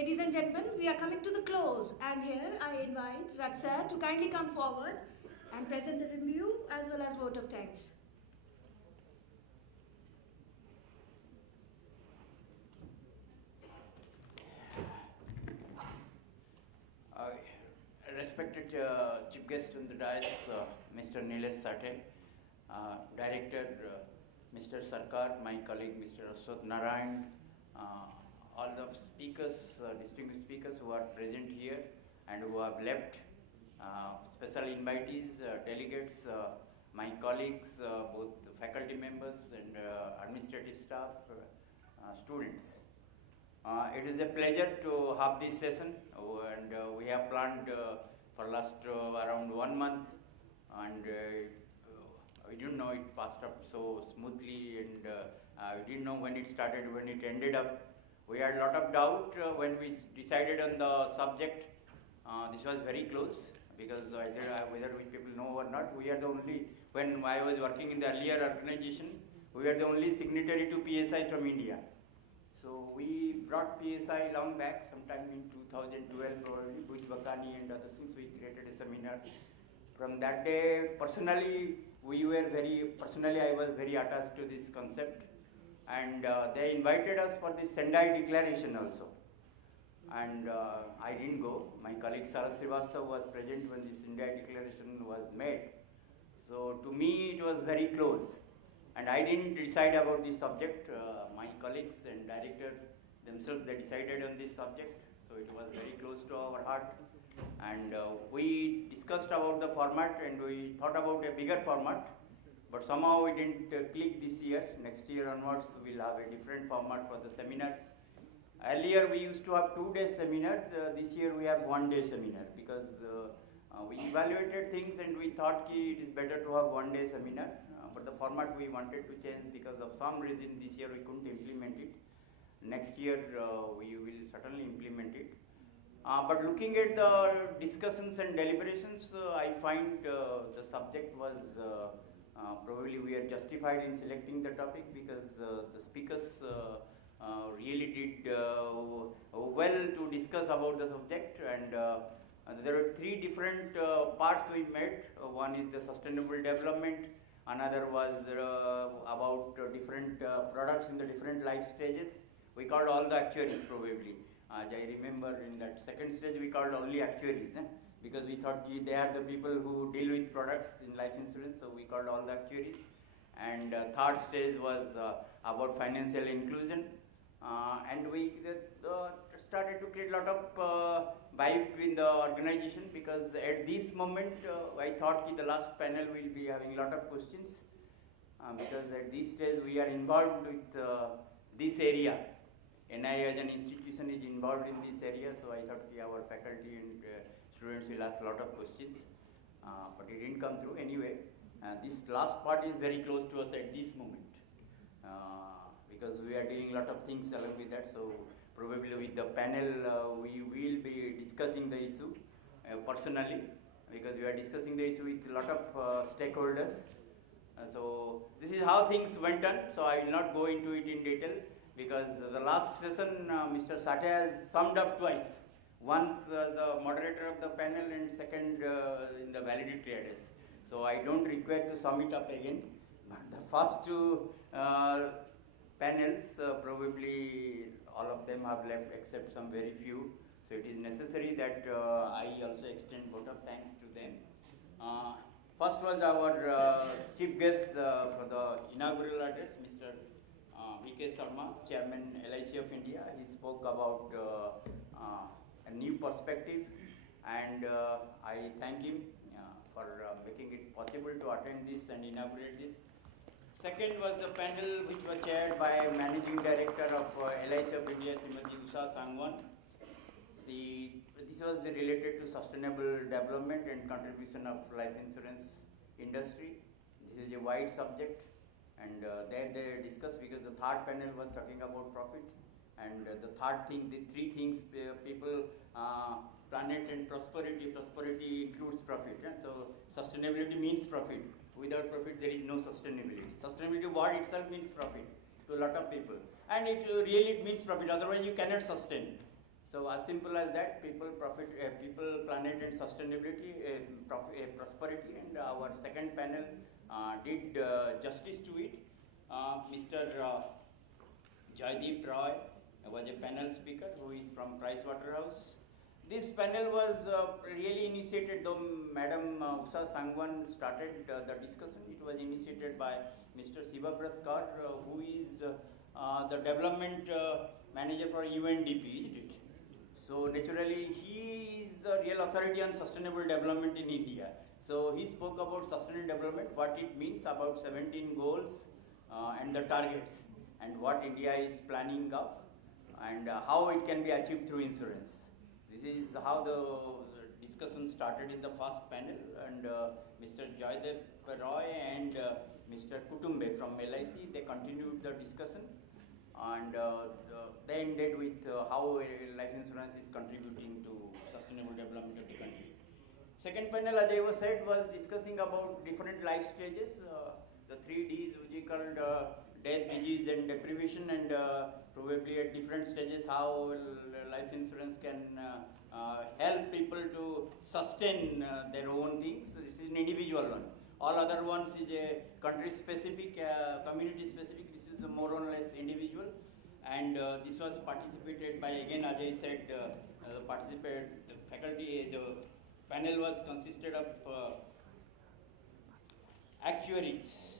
Ladies and gentlemen, we are coming to the close, and here I invite Rath sir to kindly come forward and present the review as well as vote of thanks. Respected chief guest on the dais, Mr. Nilesh Sathe, Director Mr. Sarkar, my colleague Mr. Ashwat Narayan, all the speakers, distinguished speakers who are present here and who have left, special invitees, delegates, my colleagues, both faculty members and administrative staff, students. It is a pleasure to have this session, and we have planned for last around 1 month, and we didn't know it passed up so smoothly, and we didn't know when it started, when it ended up. We had a lot of doubt when we decided on the subject. This was very close, because whether we people know or not, we are the only, when I was working in the earlier organization, we are the only signatory to PSI from India. So we brought PSI long back, sometime in 2012 probably, Buj Bakani and other things, we created a seminar. From that day, personally, I was very attached to this concept. And they invited us for the Sendai declaration also. And I didn't go. My colleague Saras Srivastava was present when the Sendai declaration was made. So to me, it was very close. And I didn't decide about this subject. My colleagues and director themselves, they decided on this subject. So it was very close to our heart. And we discussed about the format, and we thought about a bigger format. But somehow it didn't click this year. Next year onwards, we'll have a different format for the seminar. Earlier, we used to have 2-day seminar. This year, we have 1-day seminar, because we evaluated things and we thought it is better to have 1-day seminar. But the format we wanted to change because of some reason this year we couldn't implement it. Next year we will certainly implement it. But looking at the discussions and deliberations, I find the subject was probably we are justified in selecting the topic, because the speakers really did well to discuss about the subject, and there are 3 different parts we made. One is the sustainable development. Another was about different products in the different life stages. We called all the actuaries probably. I remember in that second stage we called only actuaries, because we thought they are the people who deal with products in life insurance, so we called all the actuaries. And third stage was about financial inclusion. And we started to create a lot of vibe in the organization, because at this moment I thought the last panel will be having a lot of questions, because at this stage we are involved with this area. NI as an institution is involved in this area, so I thought our faculty and students will ask a lot of questions, but it didn't come through anyway. This last part is very close to us at this moment. Because we are doing a lot of things along with that, so probably with the panel we will be discussing the issue personally, because we are discussing the issue with a lot of stakeholders. So this is how things went on, so I will not go into it in detail, because the last session Mr. Sathe has summed up twice. Once the moderator of the panel, and second in the validity address. So I don't require to sum it up again, but the first 2 panels, probably all of them have left except some very few. So it is necessary that I also extend vote of thanks to them. First was our chief guest for the inaugural address, Mr. V.K. Sharma, Chairman LIC of India. He spoke about a new perspective, and I thank him for making it possible to attend this and inaugurate this. Second was the panel which was chaired by Managing Director of LIC of India, Srimati Usha Sangwan. This was related to sustainable development and contribution of life insurance industry. This is a wide subject, and there they discussed, because the third panel was talking about profit, and the third thing, the 3 things people, planet and prosperity. Prosperity includes profit, so sustainability means profit. Without profit, there is no sustainability. Sustainability word itself means profit to a lot of people. And it really means profit, otherwise you cannot sustain. So as simple as that, people, profit, people, planet and sustainability, prosperity, and our second panel did justice to it. Mr. Jaideep Roy was a panel speaker who is from Pricewaterhouse. This panel was really initiated, though Madam Usha Sangwan started the discussion. It was initiated by Mr. Sivabrat Kar, who is the development manager for UNDP, isn't it? So naturally, he is the real authority on sustainable development in India. So he spoke about sustainable development, what it means, about 17 goals and the targets, and what India is planning of, and how it can be achieved through insurance. This is how the discussion started in the first panel, and Mr. Jaideep Roy and Mr. Kutumbe from LIC, they continued the discussion, and they ended with how life insurance is contributing to sustainable development of the country. Second panel, as I was said, was discussing about different life stages, the 3 Ds, which is called death, disease, and deprivation, and probably at different stages how life insurance can help people to sustain their own things. So this is an individual one. All other ones is a country specific, community specific. This is more or less individual. And this was participated by, again, as I said, the faculty, the panel was consisted of actuaries.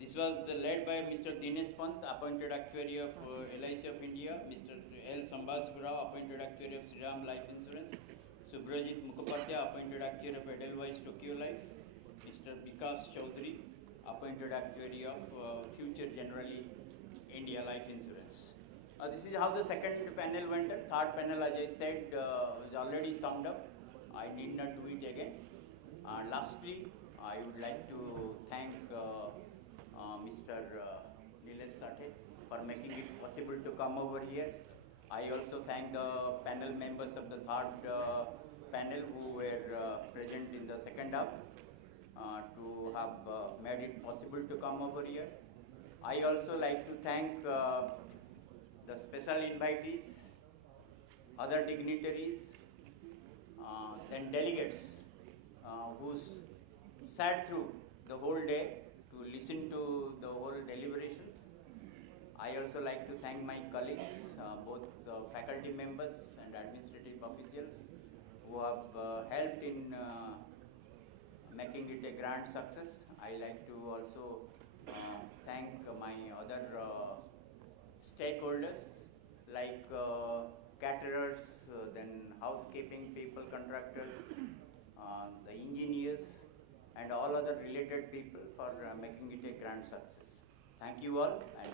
This was led by Mr. Dinesh Pant, appointed actuary of LIC of India, Mr. L. Sambasibra, appointed actuary of Sriram Life Insurance, Subrajit Mukhopadhyay, appointed actuary of Edelweiss Tokyo Life, Mr. Vikas Chaudhary, appointed actuary of Future Generali India Life Insurance. This is how the second panel went. Third panel, as I said, was already summed up. I need not do it again. Lastly, I would like to thank Mr. Nilesh Sathe for making it possible to come over here. I also thank the panel members of the third panel who were present in the second half to have made it possible to come over here. I also like to thank the special invitees, other dignitaries, and delegates who sat through the whole day to listen to the whole deliberations. I also like to thank my colleagues, both the faculty members and administrative officials who have helped in making it a grand success. I like to also thank my other stakeholders like caterers, then housekeeping people, contractors, the engineers, and all other related people for making it a grand success. Thank you all. And